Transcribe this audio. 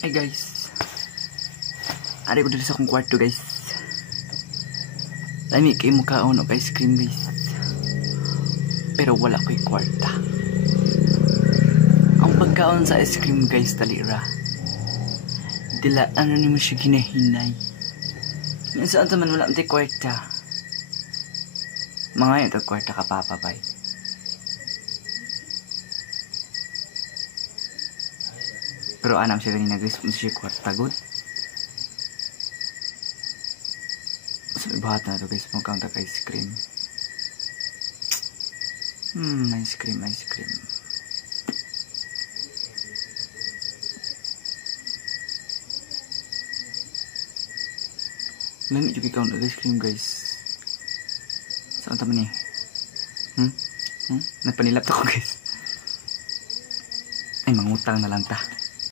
Ay guys, ari ko dito sa akong kwarto guys. Lami kayo mukhaon og ice cream guys. Pero wala ko'y kwarta. Ang pagkaon sa ice cream guys talira. Dila ano ni mo siya ginahinay. Saan naman wala ang kwarta. Mga yun ito kwarta ka papabay. Pero anam siya ganyan guys kung siya kwarta good. So ibahat na ito guys magkang tag ice cream. Ice cream. Lamig yung ikaw ng ice cream guys. Saan taman eh? Nagpanilap ako guys. Ay mangutang na lang ta.